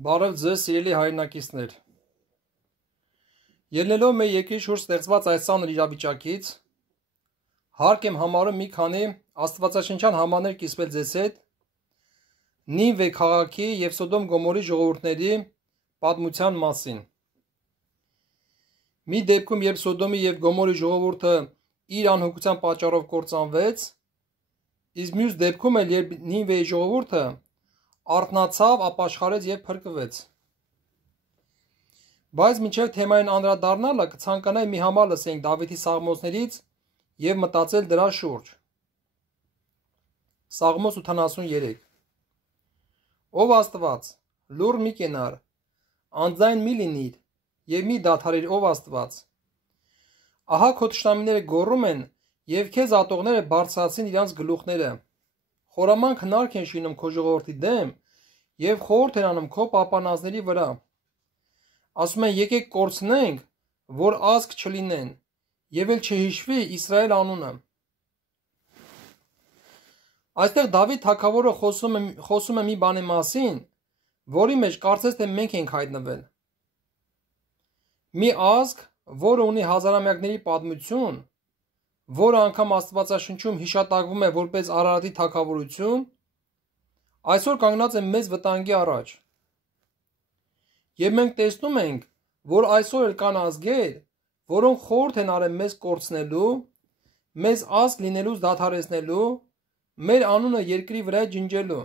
Բարև ձեզ, սիրելի հայրենակիցներ։ Ելնելով մեր երկրի շուրջ ստեղծված այս ծանր իրավիճակից, հարկ եմ համարում մի քանի աստվածաշնչյան համարներ կիսվել ձեզ հետ Նինվե քաղաքի եւ Սոդոմ Գոմորի ժողովուրդների պատմության մասին։ Մի դեպքում, երբ Սոդոմի եւ Գոմորի ժողովուրդը իր անհոգության պատճառով կործանվեց, իսկ մյուս դեպքում էլ, երբ Նինվեի ժողովուրդը արթնացավ, ապաշխարեց եւ փրկվեց։ Բայց մինչև թեմային անդրադառնալը կցանկանայի մի համար լսենք Դավիթի Սաղմոսներից եւ մտածել դրա շուրջ։ Սաղմոս 83 Ով Աստված, լուր մի կենար, անձայն մի լինիր եւ մի դադարիր, ով Աստված։ Ահա քո թշնամիները գոռում են եւ քեզ ատողները բարձրացին իրանց գլուխները։ Խորամանկ հնարք են շինում քո ժողովրդի դեմ եւ խորհուրդ են անում քո պապանազների վրա։ Ասում են եկեք կորցնենք, որ ազգ չլինեն, եւ էլ չհիշվի Իսրայել անունը։ Այստեղ Դավիթ թագավորը խոսում է մի բանի մասին, որի մեջ կարծես թե մենք ենք հայտնվել։ Մի ազգ, որը ունի հազարամյակների պատմություն, որը անգամ Աստվածաշնչում հիշատակվում է որպես Արարատի թագավորություն, այսօր կանգնած է մեծ վտանգի առաջ։ Եվ մենք տեսնում ենք, որ այսօր էլ կան ազգեր, որոնք խորհուրդ են արել մեզ կորցնելու, մեզ ազգ լինելուց դադարեցնելու, մեր անունը երկրի վրա ջնջելու։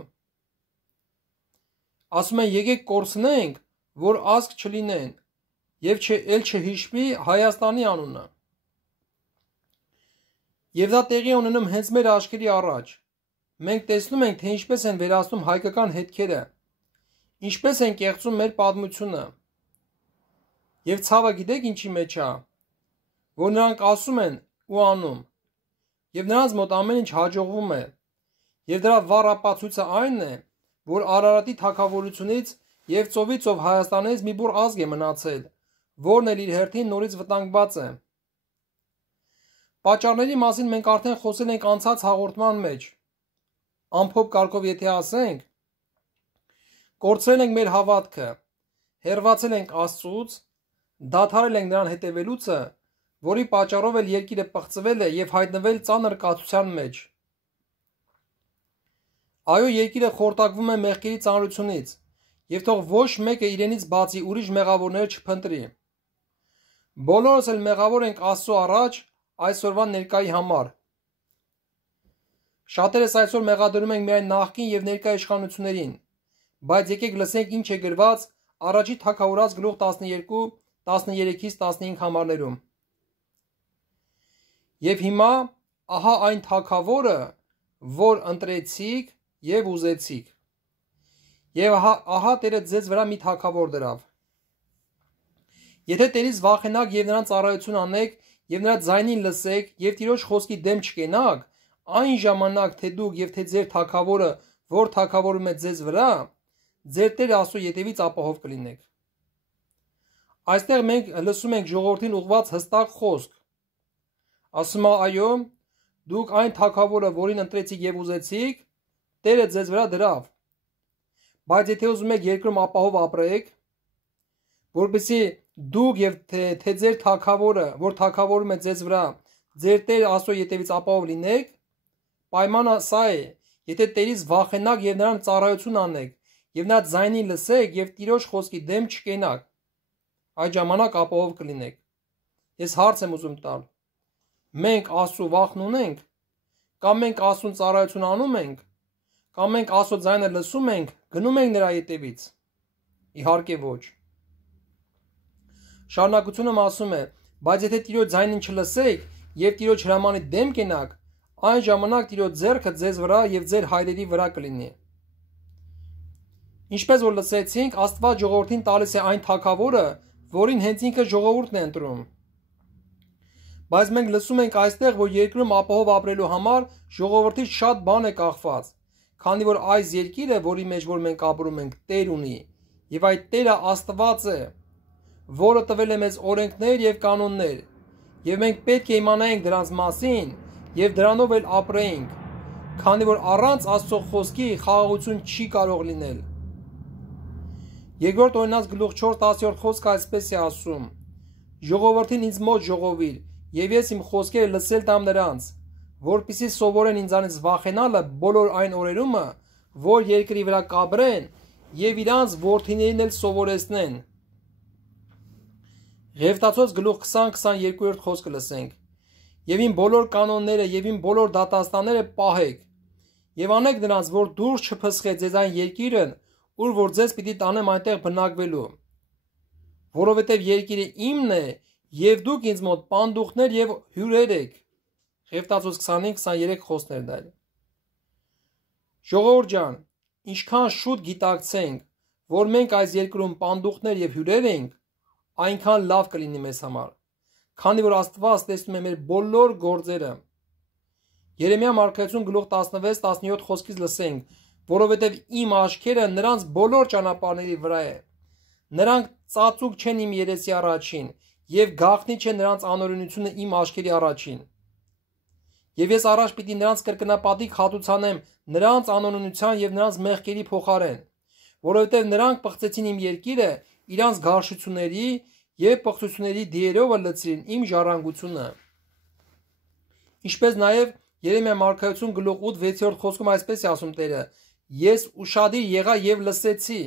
Ասում են եկեք կորցնենք, որ ազգ չլինեն, եւ էլ չհիշվի Հայաստանի անունը։ Եվ դա տեղի ունենում հենց մեր աչքերի առաջ։ Մենք տեսնում ենք, թե ինչպես են վերացնում հայկական հետքերը, ինչպես են կեղծում մեր պատմությունը։ Եվ ցավը գիտեք ինչի մեջ է, որ նրանք ասում են ու անում, եւ նրանց մոտ ամեն ինչ հաջողվում է, եւ դրա վառ ապացույցը այն է, որ Արարատի թագավորությունից եւ ծովից ով Հայաստանից մի բուռ ազգ է մնացել, որն էլ իր հերթին նորից վտանգված է։ Պատճառների մասին մենք արդեն խոսել ենք անցած հաղորդման մեջ։ Ամփոփ կարգով եթե ասենք, կորցրել ենք մեր հավատքը, հեռացել ենք Աստծուց, դադարել ենք նրան հետևելուցը, որի պատճառով էլ երկիրը պղծվել է եւ հայտնվել ծանր կացության մեջ։ Այո, երկիրը խորտակվում է մեղքերի ծանրությունից, եւ թող ոչ մեկը իրենից բացի ուրիշ մեղավորներ չփնտրի։ Բոլորս էլ մեղավոր ենք Աստծո առաջ այսօրվա ներկայի համար։ Շատերս այսօր մեղադրում ենք միայն նախկին եւ ներկա իշխանություններին, բայց եկեք լսենք ինչ է գրված Առաջի թագավորաց գլուխ 12, 13-ից 15 համարներում։ Եվ հիմա ահա այն թագավորը, որ ընտրեցիք եւ ուզեցիք։ Եվ ահա Տերը ձեզ վրա մի թագավոր դրավ։ Եթե Տերից վախենաք եւ նրան ծառայություն անեք եւ նրա ձայնին լսեք եւ Տիրոջ խոսքի դեմ չկենաք, այն ժամանակ թե դուք եւ թե ձեր թագավորը, որ թագավորում է ձեզ վրա, ձեր Տեր Աստծո ետևից ապահով կլինեք։ Այստեղ մենք լսում ենք ժողովրդին ուղված հստակ խոսք։ Ասում է այո, դուք այն թագավորը, որին ընտրեցիք եւ ուզեցիք, Տերը ձեզ վրա դրավ։ Բայց եթե ուզում եք երկրում ապահով ապրեք, որպեսզի դուք եւ թե ձեր թագավորը, որ թագավորում է ձեզ վրա, ձեր Տեր Աստծո ետևից ապահով լինեք, պայմանը սա է, եթե Տերից վախենաք եւ նրան ծառայություն անեք, եւ նա ձայնին լսեք եւ Տիրոջ խոսքի դեմ չկենաք, այդ ժամանակ ապահով կլինեք։ Ես հարց եմ ուզում տալ. մենք Աստծո վախն ունենք, կամ մենք Աստծուն ծառայություն անում ենք, կամ մենք Աստծո ձայնը լսում ենք, գնում ենք նրա ետևից։ Իհարկե ոչ։ Շարունակությունում ասում է. բայց եթե Տիրոջ ձայնին չլսեք եւ Տիրոջ հրամանի դեմ կենաք, այն ժամանակ Տիրոջ ձեռքը ձեզ վրա եւ ձեր հայրերի վրա կլինի։ Ինչպես որ լսեցինք, Աստված ժողովրդին տալիս է այն թագավորը, որին հենց ինքը ժողովուրդն է ընտրում։ Բայց մենք լսում ենք այստեղ, որ երկրում ապահով ապրելու համար ժողովրդից շատ բան է կախված, քանի որ այս երկիրը, որի մեջ որ մենք ապրում ենք, Տեր ունի, եւ այդ Տերը Աստված է, որը տվել է մեզ օրենքներ եւ կանոններ, եւ մենք պետք է իմանայինք դրանց մասին եւ դրանով էլ ապրեինք, քանի որ առանց Աստծո խոսքի խաղաղություն չի կարող լինել։ Երկրորդ օրինաց գլուխ 4 10-րդ խոսքը այսպես է ասում. Ժողովրդին ինձ մոտ ժողովիր, եւ ես իմ խոսքերը լսել տամ նրանց, որպեսզի սովորեն ինձանից վախենալը բոլոր այն օրերումը, որ երկրի վրա կաբրեն, եւ իրանց որդիներին էլ սովորեցնեն։ Ղևտացոց գլուխ 20-22-րդ խոսքը լսենք. Եվ իմ բոլոր կանոնները եւ իմ բոլոր դատաստանները պահեք, եւ անեք նրանց, որ դուրս չփսխե ձեզ այն երկիրն, ուր որ ձեզ պիտի տանեմ այնտեղ բնակվելու, որովհետեւ երկիրը իմն է, եւ դուք ինձ մոտ պանդուխներ եւ հյուրեր եք։ Ղևտացոց 25-23 խոսքներն այլ։ Ժողովուրդ ջան, ինչքան շուտ գիտակցենք, որ մենք այս երկրում պանդուխներ եւ հյուրեր ենք, այնքան լավ կլինի մեզ համար, քանի որ Աստված տեսնում է մեր բոլոր գործերը։ Երեմիա մարգարեություն գլուխ 16-17 խոսքից լսենք, որովհետև իմ աչքերը նրանց բոլոր ճանապարհների վրա է։ Նրանք ծածուկ չեն իմ երեսի առաջին, եւ գաղտնի չէ նրանց անօրենությունը իմ աչքերի առաջին։ Եվ ես առաջ պիտի նրանց կրկնապատիկ հատուցանեմ նրանց անօրենության եւ նրանց մեղքերի փոխարեն, որովհետև նրանք պղծեցին իմ երկիրը իրանց գարշությունների եւ պղծությունների դիերովը լցրին իմ ժառանգությունը։ Ինչպես նաեւ Երեմիա մարգարեություն գլուխ 8-6-րդ խոսքում այսպես է ասում Տերը. Ես ուշադիր եղա եւ լսեցի։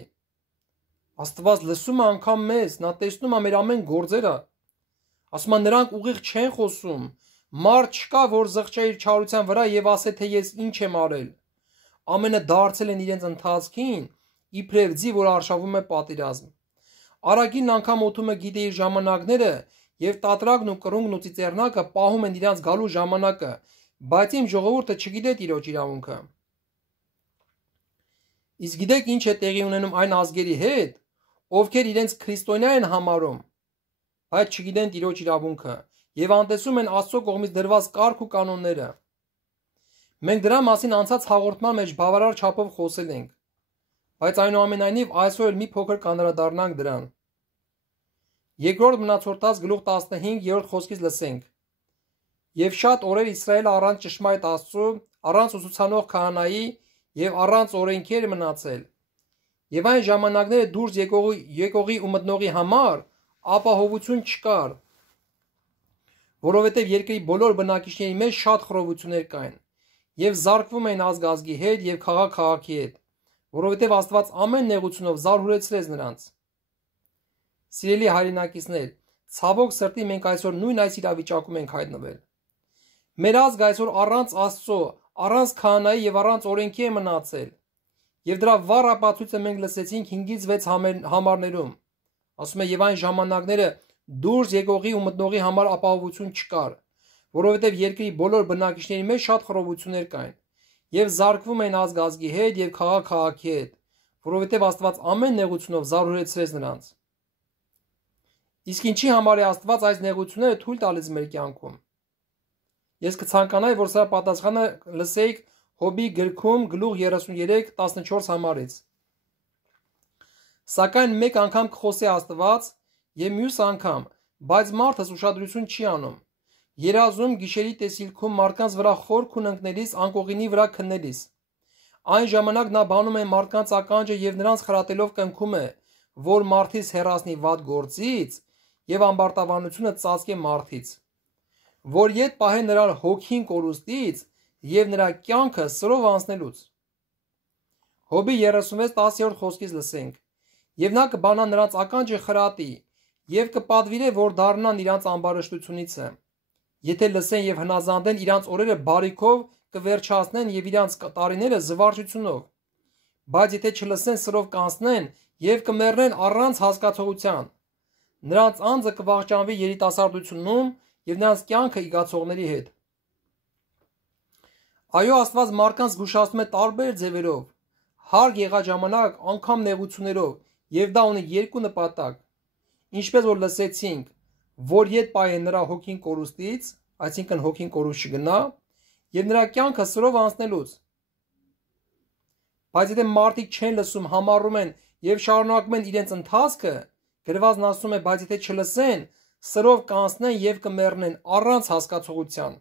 Աստված լսում է անգամ մեզ, նա տեսնում է մեր ամեն գործերը։ Ասում է նրանք ուղիղ չեն խոսում։ Մարդ չկա, որ զղջա իր չարության վրա եւ ասե թե ես ինչ եմ արել։ Ամենը դարձել են իրենց ընթացքին, իբրև ձի, որ արշավում է պատերազմ։ Արագին անգամ օդումը գիտե իր ժամանակները եւ տատրակն ու կռունգն ու ծիծեռնակը պահում են իրանց գալու ժամանակը, բայց իմ ժողովուրդը չգիտե Տիրոջ իրավունքը։ Իսկ գիտեք ինչ է տեղի ունենում այն ազգերի հետ, ովքեր իրենց քրիստոնյա են համարում, բայց չգիտեն Տիրոջ իրավունքը եւ անտեսում են Աստծո կողմից դրված կարգ ու կանոնները։ Մենք դրա մասին անցած հաղորդման մեջ բավարար չափով խոսել ենք, բայց այնուամենայնիվ այսօր մի փոքր կանդրադառնանք դրան։ Երկրորդ մնացորդաց գլուխ 15-րդ խոսքից լսենք. Եվ շատ օրեր Իսրայելը առանց ճշմարիտ Աստծո, առանց ուսուցանող քահանայի եւ առանց օրենքեր մնացել։ Եվ այն ժամանակները դուրս եկողի ու մտնողի համար ապահովություն չկար, որովհետև երկրի բոլոր բնակիչների մեջ շատ խռովություններ կային, եւ զարկվում էին ազգ ազգի հետ եւ քաղաք քաղաքի հետ, որովհետև Աստված ամեն նեղությունով զարհուրեցրեց նրանց։ Սիրելի հայրենակիցներ, ցավոք սրտի մենք այսօր նույն այս իրավիճակում ենք հայտնվել։ Մեր ազգը այսօր առանց Աստծո, առանց քահանայի եւ առանց օրենքի է մնացել։ Եվ դրա վառ ապացույցը մենք լսեցինք 5-ից 6 համարներում։ Ասում է եւ այն ժամանակները դուրս եկողի ու մտնողի համար ապահովություն չկար, որովհետև երկրի բոլոր բնակիչների մեջ շատ խռովություններ կային, եւ զարկվում էին ազգ ազգի հետ եւ քաղաք քաղաքի հետ, որովհետև Աստված ամեն նեղությունով զարհուրեցրեց նրանց։ Իսկ ինչի համար է Աստված այս նեղությունները թույլ տալիս մեր կյանքում։ Ես կցանկանայի, որ սրա պատասխանը լսեիք Հոբի գրքում գլուխ 33-14 համարից։ Սակայն մեկ անգամ կխոսի Աստված եւ մյուս անգամ, բայց մարդս ուշադրություն չի անում։ Երազում գիշերի տեսիլքում մարդկանց վրա խորք ունենքներից անկողինի վրա քննելիս։ Այն ժամանակ նա բանում է մարդկանց ականջը եւ նրանց խրատելով կնքում է, որ մարդից հեռացնի վատ գործից եւ ամբարտավանությունը ծածկե մարդից, որ ետ պահե նրա հոգին կորուստից եւ նրա կյանքը սրով անցնելուց։ Հոբի 36-10-րդ խոսքից լսենք. Եվ նա կբանա նրանց ականջը խրատի եւ կպատվիրե, որ դառնան իրանց ամբարշտությունիցը։ Եթե լսեն եւ հնազանդեն, իրանց օրերը բարիքով կվերջացնեն եւ իրանց տարիները զվարճությունով։ Բայց եթե չլսեն, սրով կանցնեն եւ կմեռնեն առանց հասկացողության, նրանց անձը կվախճանվի երիտասարդությունում եւ նրանց կյանքը իգացողների հետ։ Այո, Աստված մարդկանց զգուշացնում է տարբեր ձևերով, հարկ եղած ժամանակ անգամ նեղություններով, եւ դա ունի երկու նպատակ։ Ինչպես որ լսեցինք, որ ետ պահե նրա հոգին կորուստից, այսինքն հոգին կորուստ չգնա, եւ նրա կյանքը սրով անցնելուց։ Բայց եթե մարդիկ չեն լսում, համառում են եւ շարունակում են իրենց ընթացքը, գրվածն ասում է, բայց եթե չլսեն, սրով կանցնեն եւ կմեռնեն առանց հասկացողության։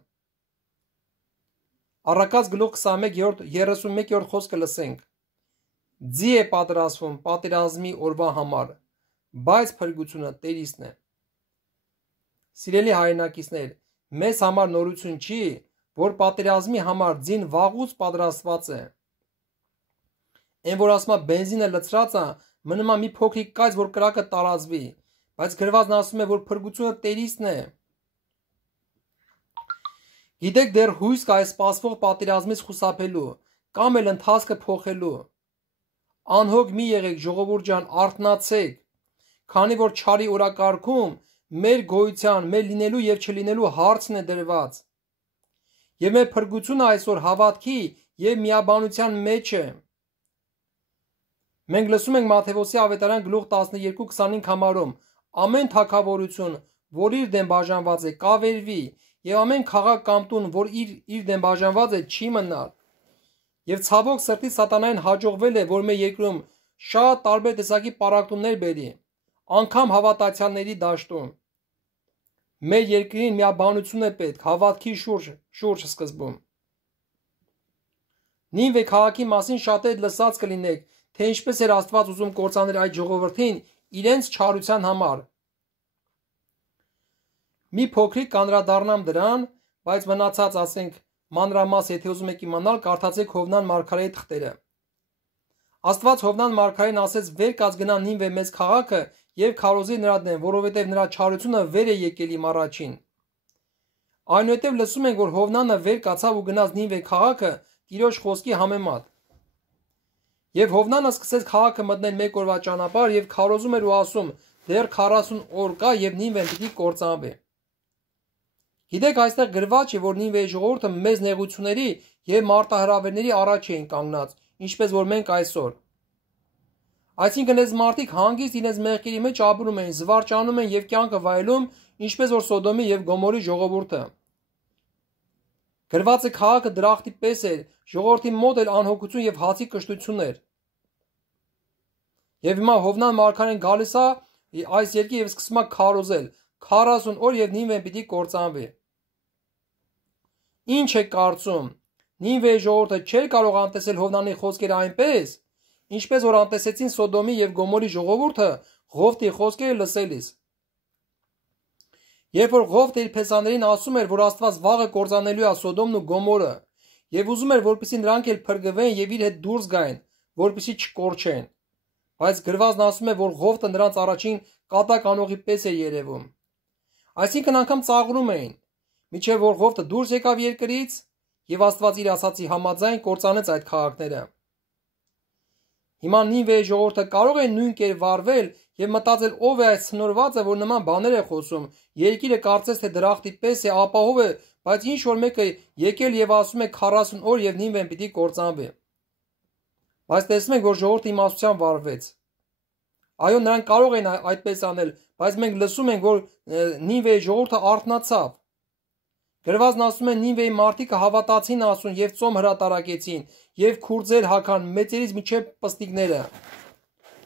Առակաց գլուխ 21-րդ խոսքը լսենք. Ձի է պատրաստվում պատերազմի օրվա համար, բայց փրկությունը Տերիսն է։ Սիրելի հայրենակիցներ, մեզ համար նորություն չի, որ պատերազմի համար ձին վաղուց պատրաստված է։ Այն որ ասում է բենզինը լցրած է, մնում է մի փոքրիկ կայծ, որ կրակը տարածվի, բայց գրվածն ասում է, որ փրկությունը Տերիսն է։ Գիտեք, դեռ հույս կա այս սպասվող պատերազմից խուսափելու, կամ էլ ընթացքը փոխելու։ Անհոգ մի եղեք, ժողովուրդ ջան, արթնացեք, քանի որ չարի օրակարգում մեր գոյության, մեր լինելու եւ չլինելու հարցն է դրված։ Եվ մեր փրկությունը այսօր հավատքի եւ միաբանության մեջ է։ Մենք լսում ենք Մատթեոսի ավետարան գլուխ 12:25 համարում. ամեն թագավորություն, որ իր դեմ բաժանված է, կավերվի, եւ ամեն քաղաք կամ տուն, որ իր դեմ բաժանված է, չի մնալ։ Եվ ցավոք սրտի սատանային հաջողվել է, որ մեր երկրում շատ տարբեր տեսակի պառակտումներ բերի, անգամ հավատացյալների դաշտում։ Մեր երկրին միաբանություն է պետք, հավատքի շուրջ սկզբում։ Նինվե քաղաքի մասին շատեր լսած կլինեք, թե ինչպես էր Աստված ուզում կործանել այդ ժողովրդին իրենց չարության համար։ Մի փոքրիկ անդրադառնամ դրան, բայց մնացած ասենք մանրամաս, եթե ուզում եք իմանալ, կարդացեք Հովնան մարգարեի թղթերը։ Աստված Հովնան մարգարեին ասեց. «Վեր կաց գնա Նինվե մեծ քաղաքը եւ քարոզի նրա դեմ, որովհետեւ նրա չարությունը վեր է եկել իմ առաջին»։ Այնուհետև լսում ենք, որ Հովնանը վեր կացավ ու գնաց Նինվե քաղաքը Տիրոջ խոսքի համեմատ։ Եվ Հովնանը սկսեց քաղաքը մտնել մեկ օրվա ճանապարհ եւ քարոզում էր ու ասում. «Դեռ 40 օր կա եւ Նինվեն պիտի կործանվի»։ Գիտեք, այստեղ գրված չէ, որ Նինվեի ժողովուրդը մեծ նեղությունների եւ մարտահրավերների առաջ էին կանգնած, ինչպես որ մենք այսօր։ Այսինքն այս մարդիկ հանգիստ իրենց մեղքերի մեջ ապրում էին, զվարճանում են եւ կյանքը վայելում, ինչպես որ Սոդոմի եւ Գոմորի ժողովուրդը։ Գրված է քաղաքը դրախտի պես էր, ժողովրդի մոտ էլ անհոգություն եւ հացի կշտություն էր։ Եվ հիմա Հովնան մարգարեն գալիս է այս երկի եւ սկսում է քարոզել 40 օր եւ Նինվեն պիտի կործանվի։ Ինչ է կարծում, Նինվեի ժողովուրդը չէր կարող անտեսել Հովնանի խոսքերը այնպես, ինչպես որ անտեսեցին Սոդոմի եւ Գոմորի ժողովուրդը Ղովտի խոսքերը լսելիս։ Երբ որ Ղովտը իր փեսաներին ասում էր, որ Աստված վաղը կործանելու է Սոդոմն ու Գոմորը, եւ ուզում էր, որպեսզի նրանք էլ փրկվեն եւ իր հետ դուրս գային, որպեսզի չկորչեն, բայց գրվածն ասում է, որ Ղովտը նրանց առաջին կատակ անողի պես էր երևում։ Այսինքն անգամ ծաղրում էին, միջև որ Ղովտը դուրս եկավ երկրից եւ Աստված իր ասացի համաձայն կործանեց այդ քաղաքները։ Հիմա Նինվեի ժողովուրդը կարող է նույն կերպ վարվել եւ մտածել ով է այս ցնորվածը, որ նման բաներ է խոսում։ Երկիրը կարծես թե դրախտի պես է, ապահով է, բայց ինչ որ մեկը եկել եւ ասում է 40 օր եւ Նինվեն պիտի կործանվի։ Բայց տեսնում ենք, որ ժողովուրդը իմաստության վարվեց։ Այո, նրանք կարող են այդպես անել, բայց մենք լսում ենք, որ Նինվեի ժողովուրդը արթնացավ։ Գրվածն ասում է Նինվեի մարդիկը հավատացին ասուն եւ ծոմ հրատարակեցին եւ քուրձեր հագան մեծերից միջև պստիկները։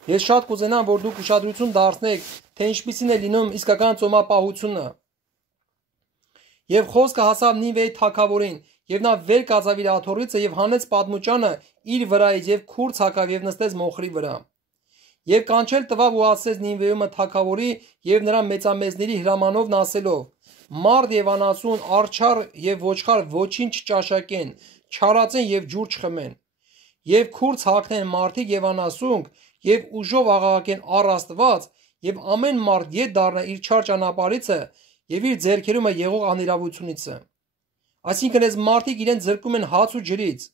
Ես շատ կուզենամ, որ դուք ուշադրություն դարձնեք, թե ինչպիսին է լինում իսկական ծոմապահությունը։ Եվ խոսքը հասավ Նինվեի թագավորին, եւ նա վեր կացավ իր աթոռիցը եւ հանեց պատմուճանը իր վրայից եւ քուրձ հագավ եւ նստեց մոխրի վրա։ Եվ կանչել տվավ ու ասեց Նինվեում թագավորի եւ նրա մեծամեծների հրամանով ասելով. Մարդ եւ անասուն, արչար եւ ոչխար ոչինչ չճաշակեն, չարացեն եւ ջուր չխմեն։ Եվ քուրձ հագնեն մարդիկ եւ անասունք եւ ուժով աղաղակեն առ Աստված եւ ամեն մարդ ետ դառնա իր չար ճանապարհիցը եւ իր ձեռքերումը եղող անիրավությունիցը։ Այսինքն այս մարդիկ իրենց զրկում են հաց ու ջրից,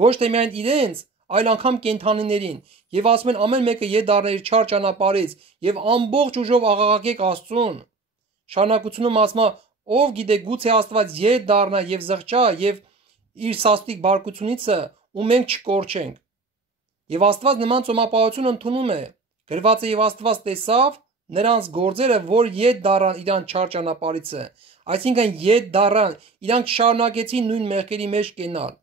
ոչ թե միայն իրենց, այլ անգամ կենդանիներին, եւ ասում են ամեն մեկը ետ դառնա իր չար ճանապարհից եւ ամբողջ ուժով աղաղակեք Աստծուն։ Շարունակությունում ասում է, ով գիտե գուցե Աստված ետ դառնա եւ զղջա եւ իր սաստիկ բարկությունիցը ու մենք չկորչենք։ Եվ Աստված նման ծոմապահություն ընդունում է։ Գրված է եւ Աստված տեսավ նրանց գործերը, որ ետ դառան իրան չար ճանապարհիցը, այսինքն ետ դառան, իրանք շարունակեցին նույն մեղքերի մեջ կենալ։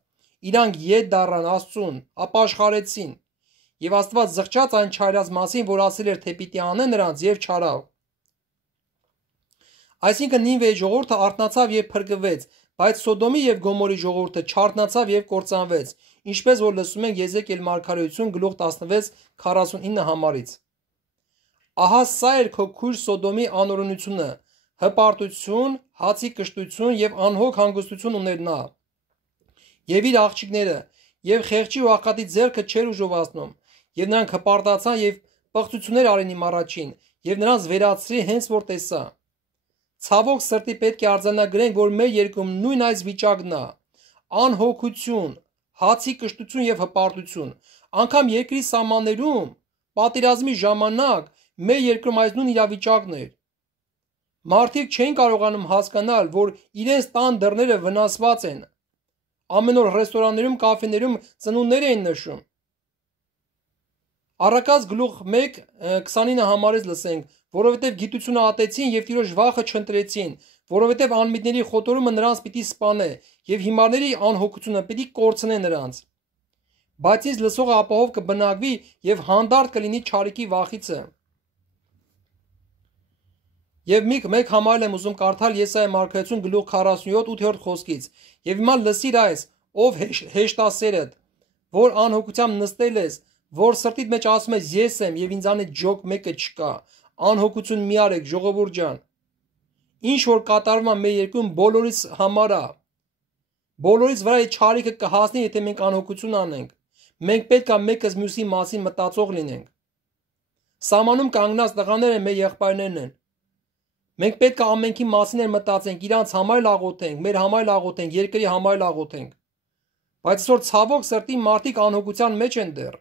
Իրանք ետ դառան Աստծուն, ապաշխարեցին։ Եվ Աստված զղջաց այն չարած մասին, որ ասել էր, թե պիտի անեն նրանց եւ չարավ։ Այսինքն Նինվեի ժողովուրդը արթնացավ եւ փրկվեց, բայց Սոդոմի եւ Գոմորի ժողովուրդը չարթնացավ եւ կործանվեց, ինչպես որ լսում ենք Եզեկիել մարգարեություն գլուխ 16:49 համարից։ Ահա սա էր քո քույր Սոդոմի անօրենությունը, հպարտություն, հացի կշտություն եւ անհոգ հանգստություն ուներ նա։ Եվ իր աղջիկները եւ խեղճի ու աղքատի ձեռքը չեր ուժովացնում, եւ նրանք հպարտացան եւ պղծություններ արին իմ առաջին, եւ նրանց վերացրի հենց որ տեսա։ Ցավոք սրտի պետք է արձանագրենք, որ մեր երկրում նույն այս վիճակն է՝ անհոգություն, հացի կշտություն եւ հպարտություն։ Անկամ երկրի սահմաններում պատերազմի ժամանակ մեր երկրում այս նույն իրավիճակն էր։ Մարդիկ չեն կարողանում հասկանալ, որ իրենց տան դռները վնասված են։ Ամեն օր ռեստորաններում, կաֆեներում ծնունդներ էին նշում։ Առակաց գլուխ 1:29 համարից լսենք, որովհետև գիտությունը ատեցին եւ Տիրոջ վախը չընտրեցին, որովհետև անմիտների խոտորումը նրանց պիտի սպանե եւ հիմարների անհոգությունը պիտի կորցնե նրանց։ Բայց ինձ լսողը ապահով կբնակվի եւ հանդարտ կլինի չարիքի վախիցը։ Եվ մեկ համարել եմ ուզում կարդալ Եսայիա մարգարեություն գլուխ 47 8-րդ խոսքից։ Եվ հիմա լսիր այս, ով հեշտասերդ, որ անհոգությամբ նստել ես, որ սրտիդ մեջ ասում ես ես եմ եւ ինձանից ջոկ մեկը չկա, անհոգություն մի արեք ժողովուրդ ջան։ Ինչ որ կատարվում է մեր երկրում բոլորիս համար է։ Բոլորիս վրա է չարիքը կհասնի, եթե մենք անհոգություն անենք։ Մենք պետք է մեկս մյուսի մասին մտածող լինենք։ Սահմանում կանգնած տղաները մեր եղբայրներն են։ Մենք պետք է ամենքի մասին մտածենք, իրանց համար աղոթենք, մեր համար աղոթենք, երկրի համար աղոթենք։ Բայց այսօր ցավոք սրտի մարդիկ անհոգության մեջ են դեռ։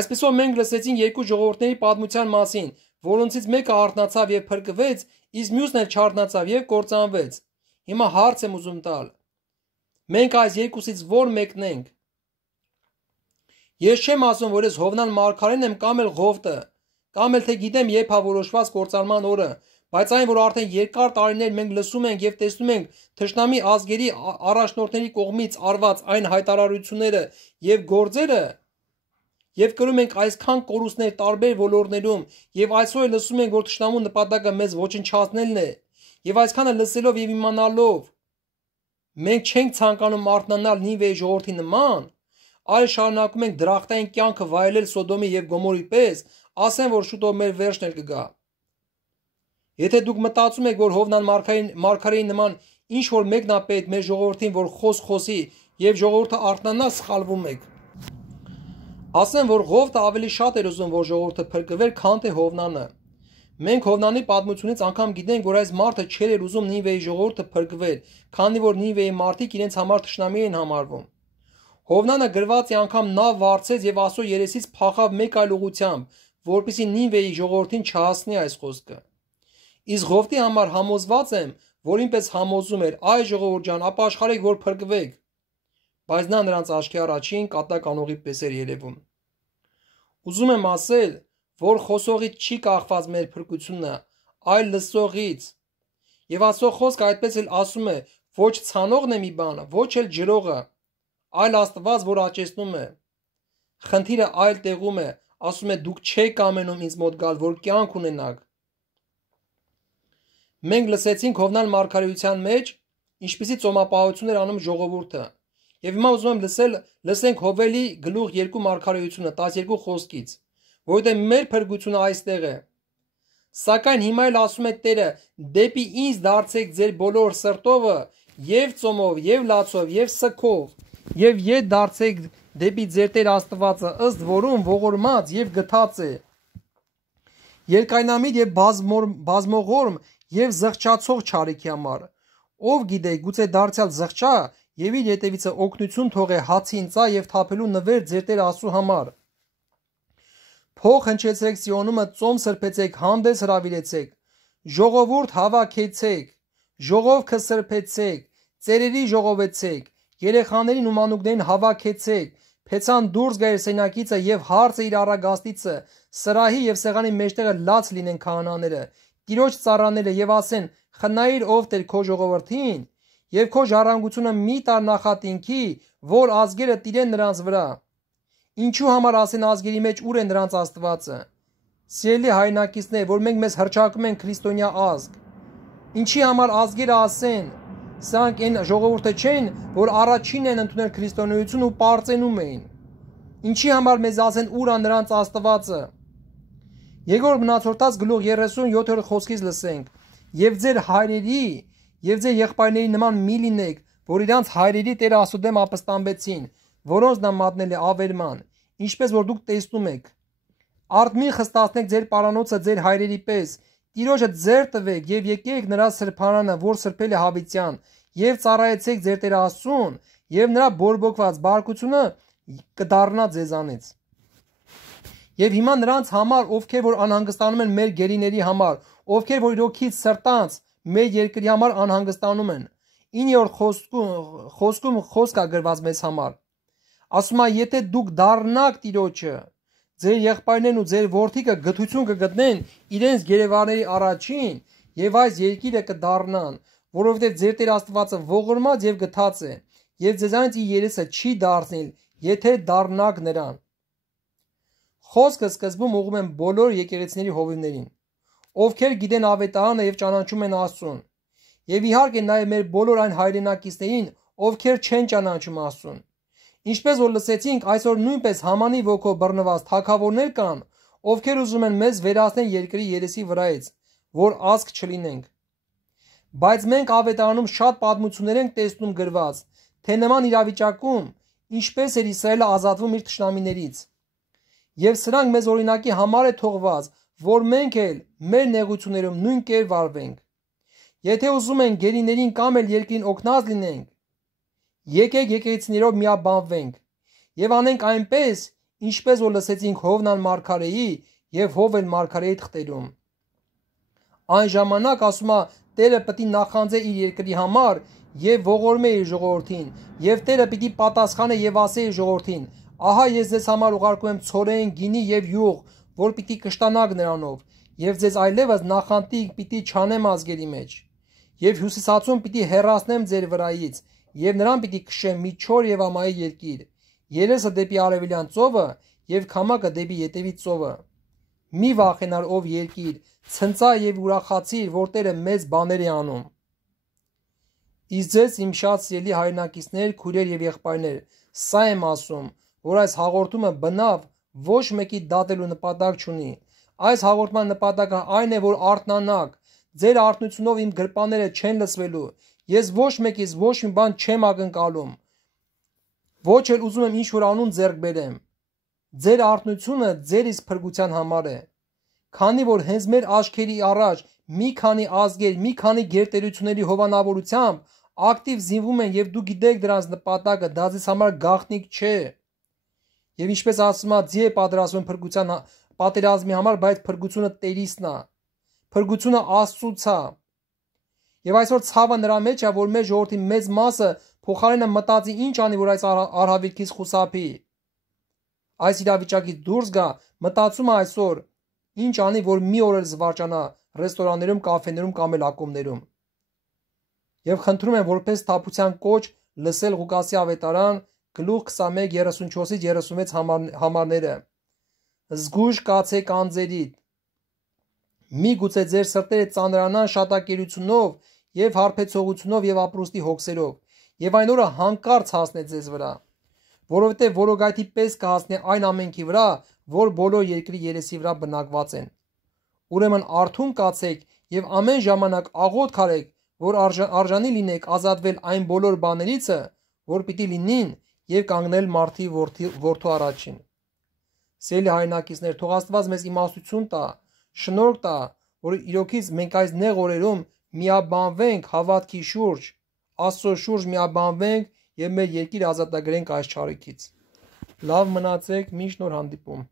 Այսպեսով մենք լսեցինք երկու ժողովուրդների պատմության մասին, որոնցից մեկը արթնացավ եւ փրկվեց, իսկ մյուսն էլ չարթնացավ եւ կործանվեց։ Հիմա հարց եմ ուզում տալ. մենք այս երկուսից ո՞ր մեկն ենք։ Ես չեմ ասում, որ ես Հովնան մարգարեն եմ կամ էլ Ղովտը, կամ էլ թե գիտեմ երբ է որոշված կործանման օրը, բայց այն, որ արդեն երկար տարիներ մենք լսում ենք եւ տեսնում ենք թշնամի ազգերի առաջնորդների կողմից արված այն հայտարարությունները եւ գործերը, եւ կրում ենք այսքան կորուստներ տարբեր ոլորտներում, եւ այսօր լսում ենք, որ թշնամու նպատակը մեզ ոչնչացնելն է, եւ այսքանը լսելով եւ իմանալով մենք չենք ցանկանում արթնանալ Նինվեի ժողովրդի նման, այլ շարունակում ենք դրախտային կյանքը վայելել Սոդոմի եւ Գոմորի պես, ասեն, որ շուտով մեր վերջն էլ կգա։ Եթե դուք մտածում եք, որ Հովնան մարգարեի նման ինչ որ մեկն է պետք մեր ժողովրդին, որ խոսի եւ ժողովուրդը արթնանա, սխալվում եք։ Ասեմ, որ Ղովտը ավելի շատ էր ուզում, որ ժողովուրդը փրկվեր, քան թե Հովնանը։ Մենք Հովնանի պատմությունից անգամ գիտենք, որ այս մարդը չէր ուզում Նինվեի ժողովուրդը փրկվեր, քանի որ Նինվեի մարդիկ իրենց համար թշնամի են համարվում։ Հովնանը գրված է անգամ նավ վարձեց եւ Աստծո երեսից փախավ մեկ այլ ուղությամբ, որպեսզի Նինվեի ժողովրդին չհասնի այս խոսքը։ Իսկ Ղովտի համար համոզված եմ, որ ինպես համոզում էր, այ ժողովուրդ ջան, ապաշխարեք, որ փրկվեք։ Բայց նա նրանց աչքի առաջին կատակ անողի պես էր երևում։ Ուզում եմ ասել, որ խոսողից չի կախված մեր փրկությունը, այլ լսողից։ Եվ Աստծո խոսքը այդպես էլ ասում է, ոչ ցանողն է մի բանը, ոչ էլ ջրողը, այլ Աստված, որ աճեցնում է։ Խնդիրը այլ տեղում է, ասում է դուք չեք ամենում ինձ մոտ գալ, որ կյանք ունենաք։ Մենք լսեցինք Հովնան մարգարեության մեջ, ինչպիսի ծոմապահություն էր անում ժողովուրդը։ Եվ հիմա ուզում եմ լսենք Հովելի գլուխ 2 մարգարեությունը 12 խոսքից, որովհետև մեր փրկությունը այստեղ է։ Սակայն հիմա էլ ասում է Տերը. դեպի ինձ դարձեք ձեր բոլոր սրտովը, եւ ծոմով, եւ լացով, եւ սքով, եւ ետ դարձեք դեպի ձեր Տեր Աստվածը, ըստ որում ողորմած եւ գթած է, երկայնամիտ եւ բազմողորմ եւ զղջացող չարիքի համար։ Ով գիտե, գուցե դարձյալ զղջա եւ իր ետևիցը օգնություն թողե հացին ծա եւ թափելու նվեր ձեր Տեր Աստծո համար։ Փող հնչեցրեք Սիոնումը, ծոմ սրբեցեք, հանդես հրավիրեցեք, ժողովուրդ հավաքեցեք, ժողովքը սրբեցեք, ծերերի ժողովեցեք, երեխաներին ու մանուկներին հավաքեցեք, փեցան դուրս գա իր սենակիցը եւ հարցը իր առագաստիցը, սրահի եւ սեղանի մեջտեղը լաց լինեն քահանաները, Տիրոջ ծառաները եւ ասեն. խնայիր ով Տեր քո ժողովրդին եւ քո ժառանգությունը մի տար նախատինքի, որ ազգերը տիրեն նրանց վրա։ Ինչու համար ասեն ազգերի մեջ ուր է նրանց Աստվածը։ Սիրելի հայրենակիցներ, որ մենք մեզ հռչակում ենք քրիստոնյա ազգ։ Ինչի համար ազգերը ասեն, Սրանք այն ժողովուրդը չեն, որ առաջին են ընդունել քրիստոնեություն ու պարծենում էին։ Ինչի համար մեզ ասեն ուր է նրանց Աստվածը։ Երկրորդ մնացորդաց գլուխ 37-րդ խոսքից լսենք. Եվ ձեր հայրերի եւ ձեր եղբայրների նման մի լինեք, որ իրանց հայրերի Տեր Աստծո դեմ ապստամբեցին, որոնց նա մատնել է ավերման, ինչպես որ դուք տեսնում եք։ Արդ մի խստացնեք ձեր պարանոցը ձեր հայրերի պես, Տիրոջը ձեր տվեք եւ եկեք նրա սրբարանը, որ սրբել է Հավիտյան, եւ ծառայեցեք ձեր Տեր Աստծուն, եւ նրա բորբոքված բարկությունը կդառնա ձեզանից։ Եվ հիմա նրանց համար, ովքեր որ անհանգստանում են մեր գերիների համար, ովքեր որ իրոքից սրտանց մեր երկրի համար անհանգստանում են, 9-րդ խոսքում խոսք է գրված մեզ համար։ Ասում է, եթե դուք դառնաք Տիրոջը, ձեր եղբայրներն ու ձեր որդիկը գթություն կգտնեն իրենց գերեվարների առաջին եւ այս երկիրը կդառնան, որովհետեւ ձեր Տեր Աստվածը ողորմած եւ գթած է, եւ ձեզանից իր երեսը չի դարձնել, եթե դառնաք նրան։ Խոսքը սկզբում ուղղում են բոլոր եկեղեցիների հովիվներին, ովքեր գիտեն ավետարանը եւ ճանաչում են Աստծուն, եւ իհարկե նաեւ մեր բոլոր այն հայրենակիցներին, ովքեր չեն ճանաչում Աստծուն։ Ինչպես որ լսեցինք, այսօր նույնպես Համանի ոգով բռնված թագավորներ կան, ովքեր ուզում են մեզ վերացնել երկրի երեսի վրայից, որ ազգ չլինենք։ Բայց մենք ավետարանում շատ պատմություններ ենք տեսնում գրված, թե նման իրավիճակում ինչպես էր Իսրայելը ազատվում իր թշնամիներից։ Եվ սրանք մեզ օրինակի համար է թողված, որ մենք էլ մեր նեղություններում նույն կերպ վարվենք։ Եթե ուզում ենք գերիներին կամ էլ երկրին օգնած լինենք, եկեք եկեղեցիներով միաբանվենք եւ անենք այնպես, ինչպես որ լսեցինք Հովնան մարգարեի եւ Հովել մարգարեի թղթերում։ Այն ժամանակ ասում է Տերը պիտի նախանձե իր երկրի համար եւ ողորմե իր ժողովրդին, եւ Տերը պիտի պատասխանե եւ ասե իր ժողովրդին. Ահա ես ձեզ համար ուղարկում եմ ցորեն, գինի եւ յուղ, որ պիտի կշտանաք նրանով, եւ ձեզ այլևս նախանտիկ պիտի չանեմ ազգերի մեջ, եւ հյուսիսացում պիտի հեռացնեմ ձեր վրայից, եւ նրան պիտի քշեմ մի չոր եւ ամայի երկիր, երեսը դեպի արևելյան ծովը եւ քամակը դեպի ետևի ծովը։ Մի վախենար ով երկիր, ցնծա եւ ուրախացիր, որ Տերը մեծ բաներ է անում։ Իսկ ձեզ իմ շատ սիրելի հայրենակիցներ, քույրեր եւ եղբայրներ, սա եմ ասում, որ այս հաղորդումը բնավ ոչ մեկի դատելու նպատակ չունի։ Այս հաղորդման նպատակը այն է, որ արթնանաք, ձեր արթնությունով իմ գրպանները չեն լսվելու, ես ոչ մեկից ոչ մի բան չեմ ակնկալում, ոչ էլ ուզում եմ ինչ-որ անուն ձեռք բերեմ։ Ձեր արթնությունը ձեր իսկ փրկության համար է։ Քանի որ հենց մեր աչքերի առաջ մի քանի ազգեր, մի քանի գերտերությունների հովանավորությամբ ակտիվ զինվում են եւ դու գիտեք դրանց նպատակը, դա ձեզ համար գաղտնիք չէ։ Եվ ինչպես ասում է, ձի է պատրաստվում փրկության պատերազմի համար, բայց փրկությունը Տերիսն է։ Փրկությունը Աստծուց է։ Եվ այսօր ցավը նրա մեջ է, որ մեր ժողովրդի մեծ մասը փոխարենը մտածի ինչ անի, որ այս արհավիրքից խուսափի։ Այս իրավիճակից դուրս գա, մտածում է այսօր ինչ անի, որ մի օր էլ զվարճանա ռեստորաններում, կաֆեներում կամ էլ ակումբներում։ Եվ խնդրում եմ որպես թափության կոչ լսել Ղուկասի ավետարան գլուխ 21:34-36 համարները։ Զգույշ կացեք անձերիդ։ Մի գուցե ձեր սրտերը ծանրանան շատակերությունով եւ հարբեցողությունով եւ ապրուստի հոգսերով, եւ այն օրը հանկարծ հասնե ձեզ վրա, որովհետեւ որոգայթի պես կհասնի այն ամենքի վրա, որ բոլոր երկրի երեսի վրա բնակված են։ Ուրեմն արթուն կացեք եւ ամեն ժամանակ աղոթք արեք, որ արժանի լինեք ազատվել այն բոլոր բաներիցը, որ պիտի լինին եւ կանգնել մարդի որդու առաջին։ Սիրելի հայրենակիցներ, թող Աստված մեզ իմաստություն տա, շնորհ տա, որ իրոքից մենք այս նեղ օրերում միաբանվենք հավատքի շուրջ, Աստծո շուրջ միաբանվենք եւ մեր երկիրը ազատագրենք այս չարիքից։ Լավ մնացեք, մինչ նոր հանդիպում։